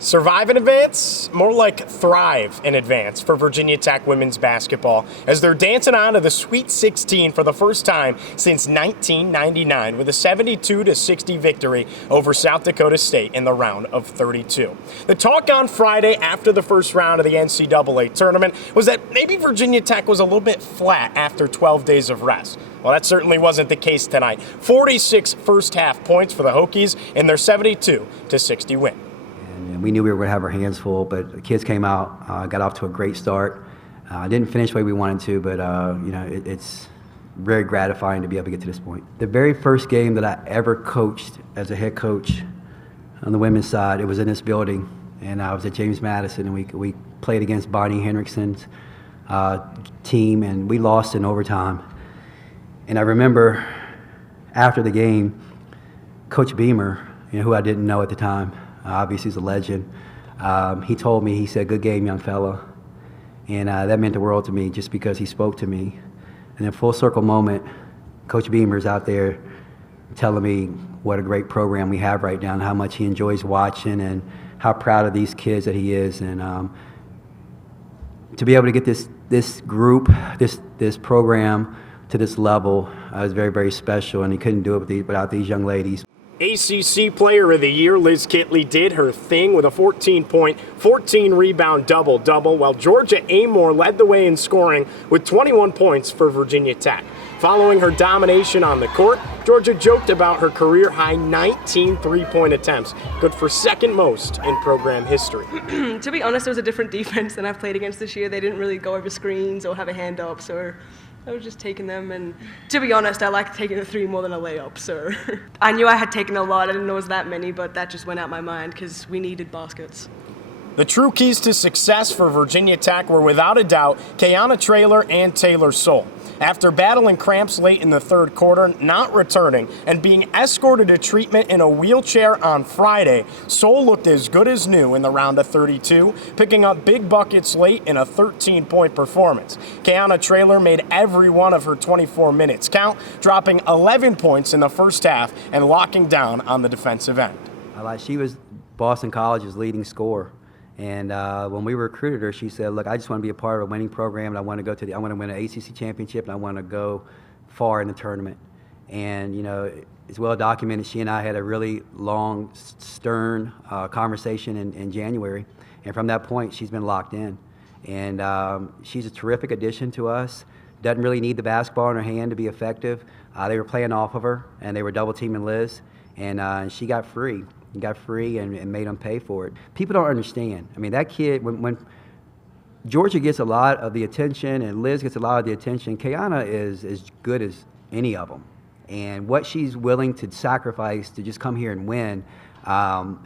Survive in advance? More like thrive in advance for Virginia Tech women's basketball as they're dancing on to the Sweet 16 for the first time since 1999 with a 72-60 victory over South Dakota State in the round of 32. The talk on Friday after the first round of the NCAA tournament was that maybe Virginia Tech was a little bit flat after 12 days of rest. Well, that certainly wasn't the case tonight. 46 first half points for the Hokies in their 72-60 win. And we knew we were going to have our hands full, but the kids came out, got off to a great start. Didn't finish the way we wanted to, but it's very gratifying to be able to get to this point. The very first game that I ever coached as a head coach on the women's side, it was in this building, and I was at James Madison, and we played against Bonnie Henriksen's team, and we lost in overtime. And I remember after the game, Coach Beamer, who I didn't know at the time, obviously he's a legend, he told me, he said, "Good game, young fella." And that meant the world to me just because he spoke to me. And in full circle moment, Coach Beamer's out there telling me what a great program we have right now and how much he enjoys watching and how proud of these kids that he is. And to be able to get this group, this program to this level was very, very special, and he couldn't do it without these young ladies. ACC Player of the Year, Liz Kitley, did her thing with a 14-point, 14-rebound double-double, while Georgia Amore led the way in scoring with 21 points for Virginia Tech. Following her domination on the court, Georgia joked about her career-high 19 three-point attempts, good for second most in program history. To be honest, it was a different defense than I've played against this year. They didn't really go over screens or have a hand-up, so I was just taking them, and to be honest, I like taking a three more than a layup, so I knew I had taken a lot. I didn't know it was that many, but that just went out my mind because we needed baskets. The true keys to success for Virginia Tech were without a doubt Kayana Traylor and Taylor Soule. After battling cramps late in the third quarter, not returning, and being escorted to treatment in a wheelchair on Friday, Soule looked as good as new in the round of 32, picking up big buckets late in a 13-point performance. Kayana Traylor made every one of her 24 minutes count, dropping 11 points in the first half and locking down on the defensive end. She was Boston College's leading scorer. And when we recruited her, she said, "Look, I just want to be a part of a winning program, and I want to win an ACC championship, and I want to go far in the tournament." And it's well documented. She and I had a really long, stern conversation in January, and from that point, she's been locked in. And she's a terrific addition to us. Doesn't really need the basketball in her hand to be effective. They were playing off of her, and they were double teaming Liz, and she got free. And made them pay for it. People don't understand. I mean, that kid, when Georgia gets a lot of the attention and Liz gets a lot of the attention, Kayana is as good as any of them. And what she's willing to sacrifice to just come here and win,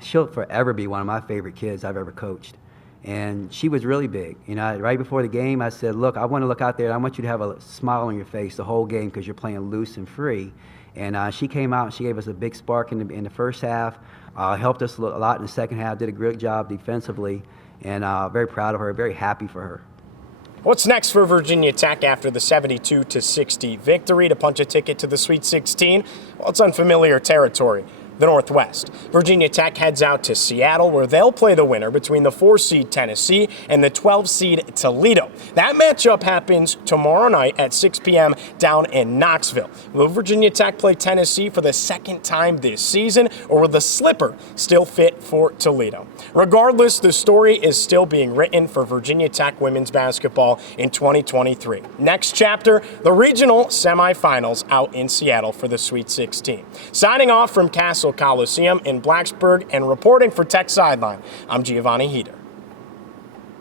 she'll forever be one of my favorite kids I've ever coached. And she was really big. Right before the game, I said, "Look, I want to look out there and I want you to have a smile on your face the whole game because you're playing loose and free." And she came out and she gave us a big spark in the first half, helped us a lot in the second half, did a great job defensively, and very proud of her, very happy for her. What's next for Virginia Tech after the 72-60 victory to punch a ticket to the Sweet 16? Well, it's unfamiliar territory. The Northwest. Virginia Tech heads out to Seattle, where they'll play the winner between the 4-seed Tennessee and the 12-seed Toledo. That matchup happens tomorrow night at 6 p.m. down in Knoxville. Will Virginia Tech play Tennessee for the second time this season, or will the slipper still fit for Toledo? Regardless, the story is still being written for Virginia Tech women's basketball in 2023. Next chapter, the regional semifinals out in Seattle for the Sweet 16. Signing off from Castle Coliseum in Blacksburg and reporting for Tech Sideline, I'm Giovanni Heater.